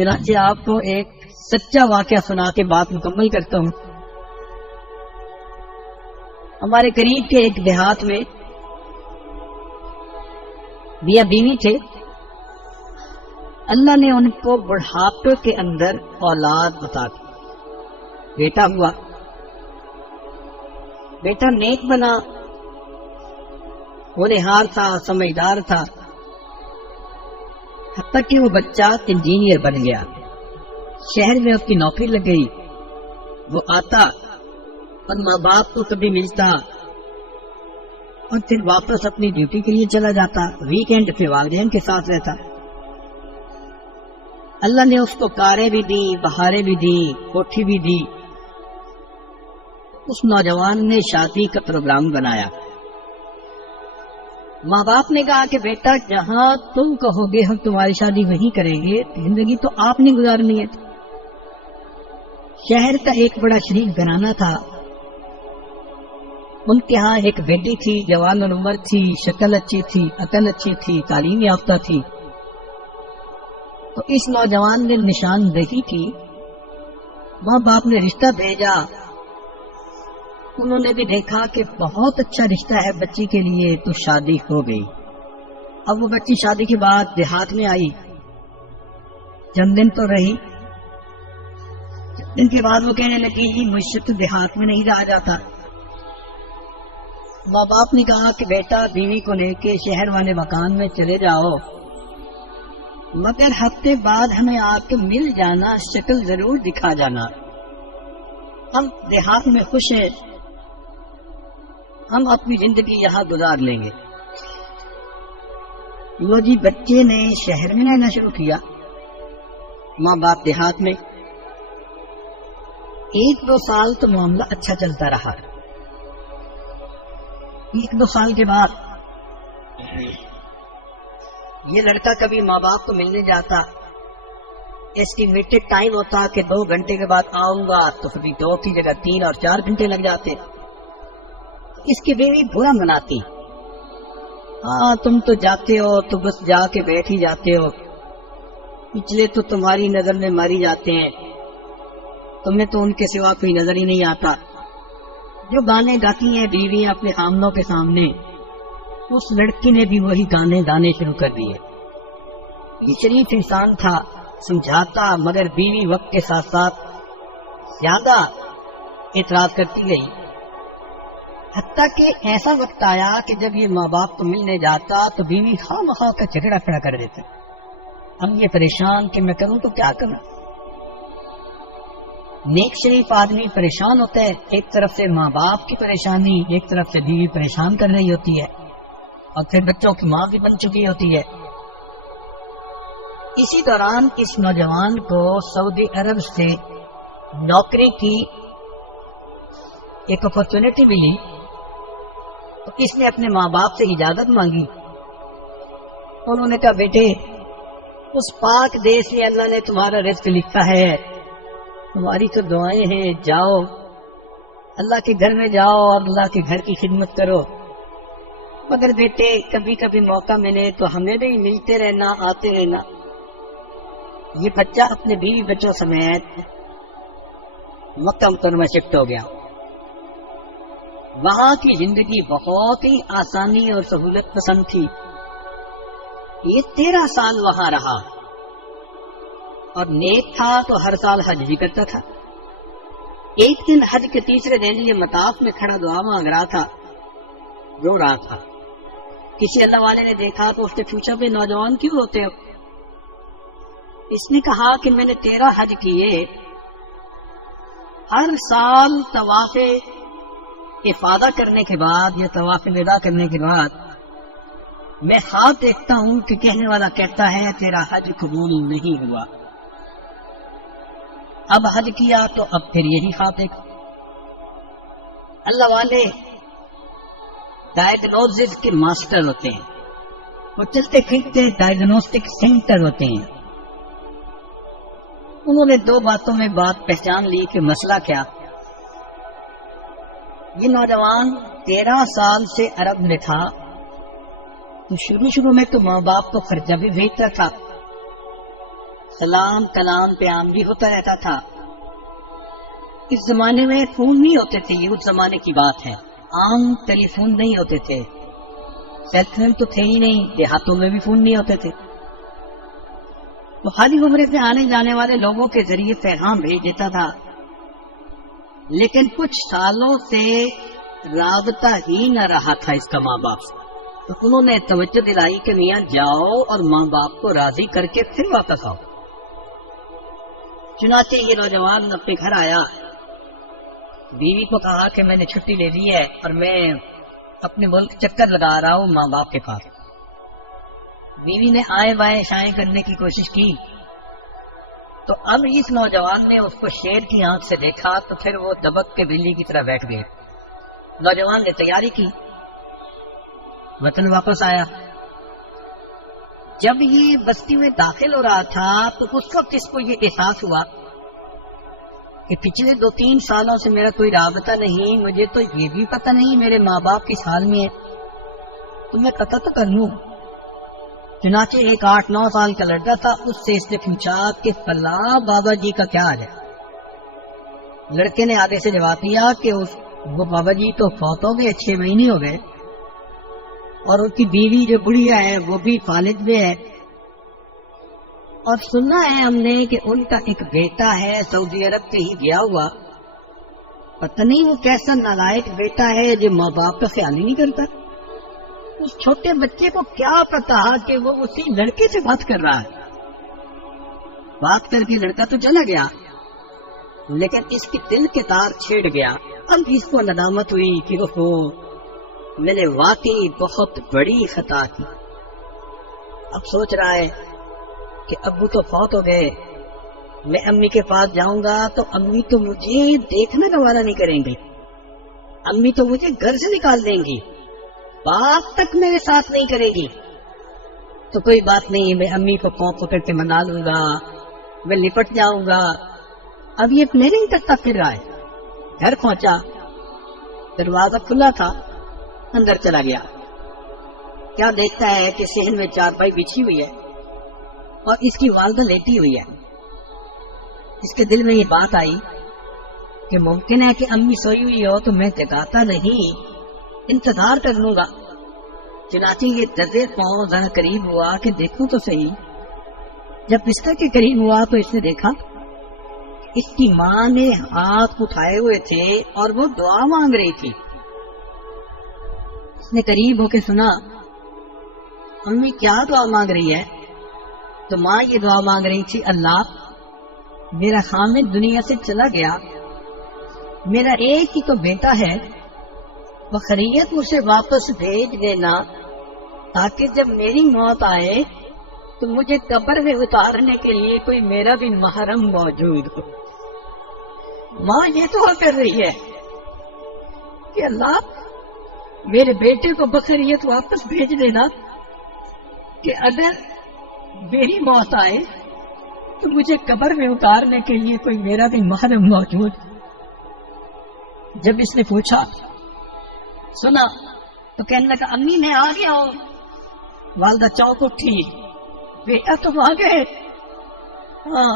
چنانچہ آپ کو ایک سچا واقعہ سنا کے بات مکمل کرتا ہوں۔ ہمارے قریب کے ایک دیہات میں میاں بیوی تھے۔ اللہ نے ان کو بڑھاپے کے اندر اولاد بتا دی، بیٹا ہوا۔ بیٹا نیک بنا، ہونہار تھا، سمجھدار تھا، حتیٰ کہ وہ بچہ انجینئر بن گیا، شہر میں اس کی نوکری لگ گئی۔ وہ آتا اور ماں باپ کو کبھی ملتا اور پھر واپس اپنی ڈیوٹی کے لیے چلا جاتا، ویکینڈ پہ والدین کے ساتھ رہتا۔ اللہ نے اس کو کاریں بھی دی، بہاریں بھی دی، کوٹھی بھی دی۔ اس نوجوان نے شادی کا پروگرام بنایا۔ ماں باپ نے کہا کہ بیٹا جہاں تم کہو گے ہم تمہاری شادی وہیں کریں گے، زندگی تو آپ نے گزارنی ہے۔ شہر کا ایک بڑا شریف گھرانہ تھا، ان کے ہاں ایک بیٹی تھی، جوان العمر تھی، شکل اچھی تھی، عقل اچھی تھی، تعلیم یافتہ تھی۔ تو اس نوجوان نے نشاندہی کی، ماں باپ نے رشتہ بھیجا، انہوں نے بھی دیکھا کہ بہت اچھا رشتہ ہے بچی کے لیے، تو شادی ہو گئی۔ اب وہ بچی شادی کے بعد دیہات میں آئی، چند دن تو رہی، دن کے بعد وہ کہنے لگی مجھ سے تو دیہات میں نہیں رہا جاتا۔ ماں باپ نے کہا کہ بیٹا بیوی کو لے کے شہر والے مکان میں چلے جاؤ، مگر ہفتے بعد ہمیں آ کے مل جانا، شکل ضرور دکھا جانا، ہم دیہات میں خوش ہیں، ہم اپنی زندگی یہاں گزار لیں گے۔ وہ جی بچے نے شہر میں رہنا شروع کیا، ماں باپ دیہات میں۔ 1-2 سال تو معاملہ اچھا چلتا رہا۔ 1-2 سال کے بعد یہ لڑکا کبھی ماں باپ کو ملنے جاتا، ایسٹیمیٹڈ ٹائم ہوتا کہ 2 گھنٹے کے بعد آؤں گا، تو کبھی 2 کی جگہ 3 اور 4 گھنٹے لگ جاتے۔ اس کی بیوی برا مناتی، ہاں تم تو جاتے ہو تو بس جا کے بیٹھ ہی جاتے ہو، پچھلے تو تمہاری نظر میں ماری جاتے ہیں، تمہیں تو ان کے سوا کوئی نظر ہی نہیں آتا۔ جو گانے گاتی ہیں بیویاں اپنے خامنوں کے سامنے، اس لڑکی نے بھی وہی گانے گانے شروع کر دیے۔ یہ شریف انسان تھا، سمجھاتا، مگر بیوی وقت کے ساتھ ساتھ زیادہ اعتراض کرتی گئی، حتیٰ کہ ایسا وقت آیا کہ جب یہ ماں باپ کو ملنے جاتا تو بیوی خواہ مخواہ کا جھگڑا کھڑا کر دیتے۔ اب یہ پریشان کہ میں کروں تو کیا کروں۔ نیک شریف آدمی پریشان ہوتا ہے، ایک طرف سے ماں باپ کی پریشانی، ایک طرف سے بیوی پریشان کر رہی ہوتی ہے، اور پھر بچوں کی ماں بھی بن چکی ہوتی ہے۔ اسی دوران اس نوجوان کو سعودی عرب سے نوکری کی ایک اپرچونٹی ملی، تو اس نے اپنے ماں باپ سے اجازت مانگی۔ انہوں نے کہا بیٹے اس پاک دیش میں اللہ نے تمہارا رزق لکھا ہے، تمہاری تو دعائیں ہیں، جاؤ اللہ کے گھر میں جاؤ اور اللہ کے گھر کی خدمت کرو، مگر بیٹے کبھی کبھی موقع ملے تو ہمیں بھی ملتے رہنا، آتے رہنا۔ یہ بچہ اپنے بیوی بچوں سمیت مکہ مکرمہ شفٹ ہو گیا۔ وہاں کی زندگی بہت ہی آسانی اور سہولت پسند تھی۔ یہ 13 سال وہاں رہا اور نیک تھا تو ہر سال حج بھی کرتا تھا۔ ایک دن حج کے تیسرے دن یہ مطاف میں کھڑا دعا مانگ رہا تھا، رو رہا تھا۔ کسی اللہ والے نے دیکھا تو اس نے پوچھا بے نوجوان کیوں روتے ہو؟ اس نے کہا کہ میں نے 13 حج کیے، ہر سال طواف افاضہ کرنے کے بعد یا طواف وداع کرنے کے بعد میں خواب دیکھتا ہوں کہ کہنے والا کہتا ہے تیرا حج قبول نہیں ہوا۔ اب حج کیا تو اب پھر یہی خواب دیکھا۔ اللہ والے ڈائگنوزز کے ماسٹر ہوتے ہیں، وہ چلتے پھرتے ڈائگنوسٹک سینٹر ہوتے ہیں۔ انہوں نے 2 باتوں میں بات پہچان لی کہ مسئلہ کیا۔ یہ نوجوان 13 سال سے عرب میں تھا، تو شروع میں تو ماں باپ کو خرچہ بھی بھیجتا تھا، سلام کلام پیام بھی ہوتا رہتا تھا۔ اس زمانے میں فون نہیں ہوتے تھے، یہ اس زمانے کی بات ہے، عام ٹیلی فون نہیں ہوتے تھے، سیل فون تو تھے ہی نہیں، دیہاتوں میں بھی فون نہیں ہوتے تھے۔ وہ خالی عمرے سے آنے جانے والے لوگوں کے ذریعے پیغام بھیج دیتا تھا، لیکن کچھ سالوں سے رابطہ ہی نہ رہا تھا اس کا ماں باپ سے، تو انہوں نے توجہ دلائی کہ میاں جاؤ اور ماں باپ کو راضی کر کے پھر واپس آؤ۔ چنانچہ یہ نوجوان اپنے گھر آیا، بیوی کو کہا کہ میں نے چھٹی لے لی ہے اور میں اپنے ملک چکر لگا رہا ہوں ماں باپ کے پاس۔ بیوی نے آئیں بائیں شائیں کرنے کی کوشش کی، تو اب اس نوجوان نے اس کو شیر کی آنکھ سے دیکھا تو پھر وہ دبک کے بلی کی طرح بیٹھ گئے۔ نوجوان نے تیاری کی، وطن واپس آیا۔ جب یہ بستی میں داخل ہو رہا تھا تو اس وقت اس کو یہ احساس ہوا کہ پچھلے 2-3 سالوں سے میرا کوئی رابطہ نہیں، مجھے تو یہ بھی پتہ نہیں میرے ماں باپ کس حال میں ہیں، تو میں پتہ تو کر لوں۔ چنانچہ ایک 8-9 سال کا لڑکا تھا، اس سے اس نے پوچھا کہ فلاں بابا جی کا کیا حال ہے۔ لڑکے نے آدھے سے جواب دیا کہ وہ بابا جی تو فوت ہو گئے، 6 مہینے ہو گئے، اور ان کی بیوی جو بڑھیا ہے وہ بھی فالج میں ہے، اور سننا ہے ہم نے کہ ان کا ایک بیٹا ہے سعودی عرب سے ہی گیا ہوا، پتہ نہیں وہ کیسا نالائق بیٹا ہے جو ماں باپ کا خیال ہی نہیں کرتا۔ اس چھوٹے بچے کو کیا پتا کہ وہ اسی لڑکے سے بات کر رہا ہے۔ بات کر کے لڑکا تو چلا گیا، لیکن اس کی دل کے تار چھیڑ گیا۔ اب اس کو ندامت ہوئی کہ میں نے واقعی بہت بڑی خطا کی۔ اب سوچ رہا ہے کہ ابو تو فوت ہو گئے، میں امی کے پاس جاؤں گا تو امی تو مجھے دیکھنا گوارا نہیں کریں گی، امی تو مجھے گھر سے نکال دیں گی، بات تک میرے ساتھ نہیں کرے گی۔ تو کوئی بات نہیں، میں امی کو پاؤں پکڑ کے منا لوں گا، میں لپٹ جاؤں گا۔ اب یہ پلاننگ کرتا پھر رہا ہے۔ گھر پہنچا، دروازہ کھلا تھا، اندر چلا گیا۔ کیا دیکھتا ہے کہ صحن میں چارپائی بچھی ہوئی ہے اور اس کی والدہ لیٹی ہوئی ہے۔ اس کے دل میں یہ بات آئی کہ ممکن ہے کہ امی سوئی ہوئی ہو تو میں جگاتا نہیں، انتظار کر لوں گا۔ چنانچہ یہ دردے پاؤں ذرا قریب ہوا کہ دیکھوں تو صحیح۔ جب بستر کے قریب ہوا تو اس نے دیکھا اس کی ماں نے ہاتھ اٹھائے ہوئے تھے اور وہ دعا مانگ رہی تھی۔ اس نے قریب ہو کے سنا، امی کیا دعا مانگ رہی ہے؟ تو ماں یہ دعا مانگ رہی تھی، اللہ میرا خامد دنیا سے چلا گیا، میرا ایک ہی تو بیٹا ہے، بخیریت اسے واپس بھیج دینا تاکہ جب میری موت آئے تو مجھے قبر میں اتارنے کے لیے کوئی میرا بھی محرم موجود ہو۔ ماں یہ دعا کر رہی ہے کہ اللہ میرے بیٹے کو بخیریت واپس بھیج دینا کہ اگر میری موت آئے تو مجھے قبر میں اتارنے کے لیے کوئی میرا بھی محرم موجود۔ جب اس نے پوچھا سنا تو کہنے لگا، امی میں آ گیا ہوں۔ والدہ چونک اٹھی، بیٹا تم آ گئے؟ ہاں۔